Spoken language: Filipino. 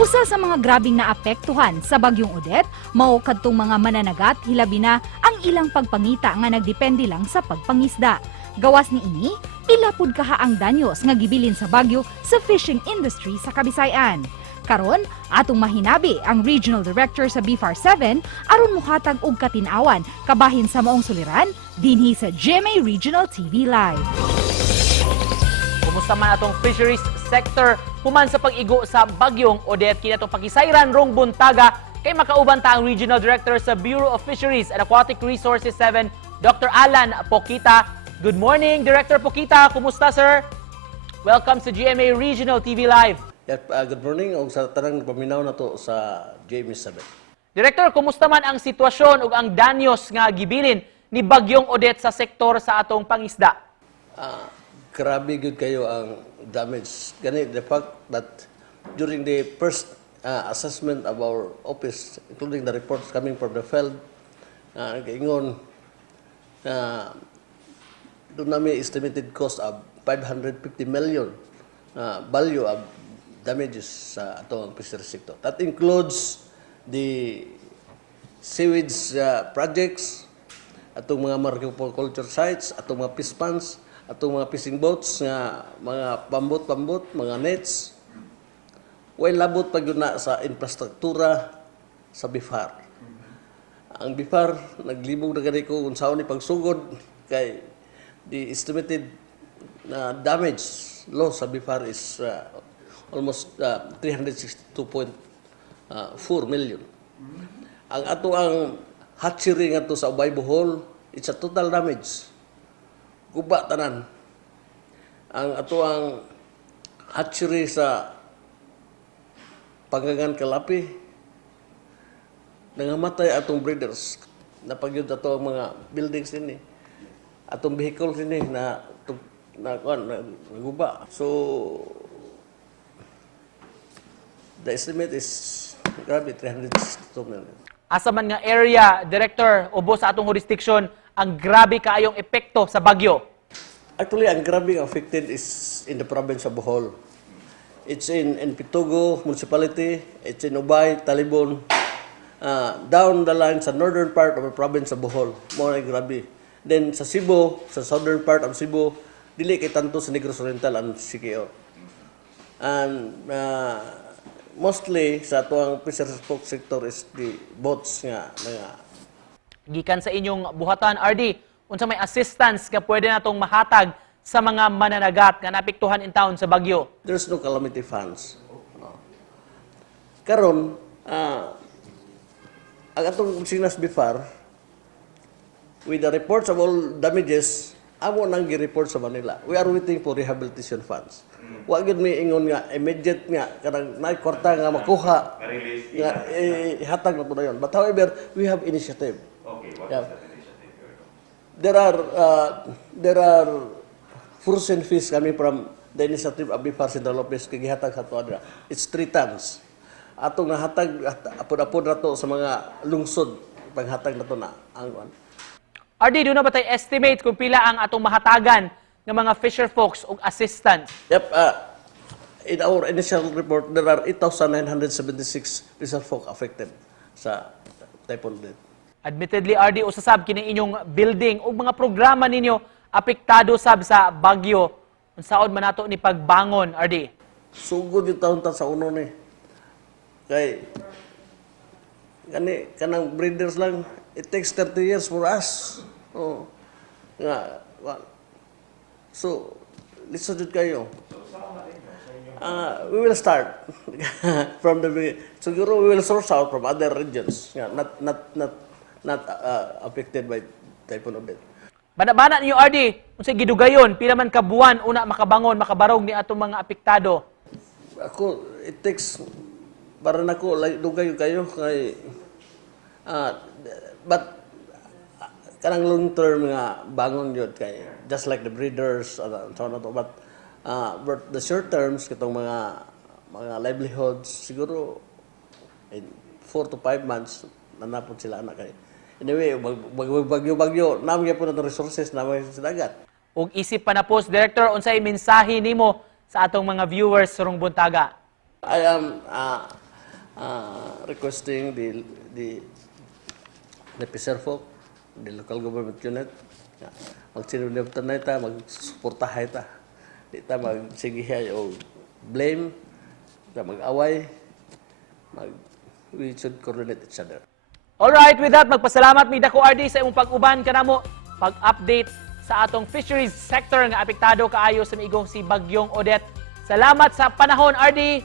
Usa sa mga grabing naapektuhan sa bagyong Odette, mao kadtong mga mananagat hilabi na ang ilang pagpangita nga nagdepende lang sa pagpangisda. Gawas ni ini, pila pud kaha ang danyos nga gibilin sa bagyo sa fishing industry sa Kabisayan. Karon, atong mahinabi ang Regional Director sa BFAR 7 aron muhatag og katinawan kabahin sa maong suliran dinhi sa GMA Regional TV Live. Kumusta man atong fisheries sector human sa pag-igo sa bagyong Odette kini atong pakisayran rong buntaga kay makauban ta ang Regional Director sa Bureau of Fisheries and Aquatic Resources 7, Dr. Alan Pokita. Good morning, Director Pokita. Kumusta, sir? Welcome sa GMA Regional TV Live. Good morning og sa tanang paminaw na to sa GMA 7. Director, kumusta man ang sitwasyon ug ang danyos nga gibilin ni bagyong Odette sa sektor sa atong pangisda? Grabe good kayo ang damage. Gani, the fact that during the first assessment of our office, including the reports coming from the field, nag-ingon doon namin estimated cost of 550 million value of damages sa atong fisheries sector. That includes the sewage projects, atong mga mariculture sites, atong mga fish ponds, atong mga fishing boats, nga mga pambot, mga nets. Way labot pag yun na sa infrastruktura sa BFAR. Ang BFAR, naglibog na gani ko kung saan ni pagsugod kay the estimated damage loss sa BFAR is almost 362.4 million. Ang ato ang hatchery nga to sa Ubay Bohol, it's a total damage. Guba tanan. Ang ato ang hatchery sa Panggangan Kalapi, nangamatay atong breeders. Napagyud ato ang mga buildings ini. Atong vehicles ini naguba. So, the estimate is grabe, 362 million. Asa man nga area, Director, ubo sa atong jurisdiction, ang grabe kaayong epekto sa bagyo? Actually, ang grabe affected is in the province of Bohol. It's in Pitugo Municipality, it's in Ubay, Talibon, down the line sa northern part of the province of Bohol. More grabe. Then sa Cebu, sa southern part of Cebu, dili kay tanto sa Negros Oriental and Siquijor. And mostly sa tuang fisheries sector is the boats nga Gikan sa inyong buhatan, RD, unsa may assistance ka pwede natong mahatag sa mga mananagat nga naapektuhan in town sa bagyo? There's no calamity funds. Karon, ang atong Sinas BFAR, with the reports of all damages, amo nang gi-report sa Manila. We are waiting for rehabilitation funds. Wa gyud mi ingon nga immediate nga kanang nay kwarta nga makuha nga ihatag na pudayon. But however, we have initiative. Okay, what is that initiative? There are frozen fish coming from the initiative of BFAR Central Office kay gihatag sa tuwa. It's 3 tons. Atong nahatag apod-apod na to sa mga lungsod paghatag na to na ang RD, doon na ba tayo estimate kung pila ang atong mahatagan ng mga fisher folks o assistance? Yep, in our initial report, there are 8,976 fisher folk affected sa Typhoon Odette. Admittedly, RD, usasab kini inyong building o mga programa ninyo apektado sab sa bagyo. Unsaon man nato ni pagbangon, RD? Sugod yung taon sa uno ni. Kay, kanang breeders lang, it takes 30 years for us. Oh. So, listen jud kayo. We will start from the beginning. Siguro we will source out from other regions, not affected by Typhoon Odette. Bana-bana niyo, RD, unsay gidugayon pila man ka buwan una makabangon, makabarog ni atong mga apektado? Ako, it takes para nako dugay kayo kay but kanang long term nga bangon yun kay just like the breeders so on but the short terms kitong mga livelihoods siguro in 4 to 5 months nanapod sila anak kay anyway bagyo namo gyapon atong resources namo sa dagat. Ug isip pa na post director unsay mensahe nimo sa atong mga viewers sa rong buntaga? I am requesting the Piserfolk, the local government unit, magsinunod na ita, magsuportahay ita. Di ta magsigihay o blame, ta mag-away, we should coordinate each other. Alright, with that, magpasalamat mi Dako RD sa imong pag-uban kanamo, pag-update sa atong fisheries sector nga apektado kaayo sa miigong si Bagyong Odette. Salamat sa panahon, RD!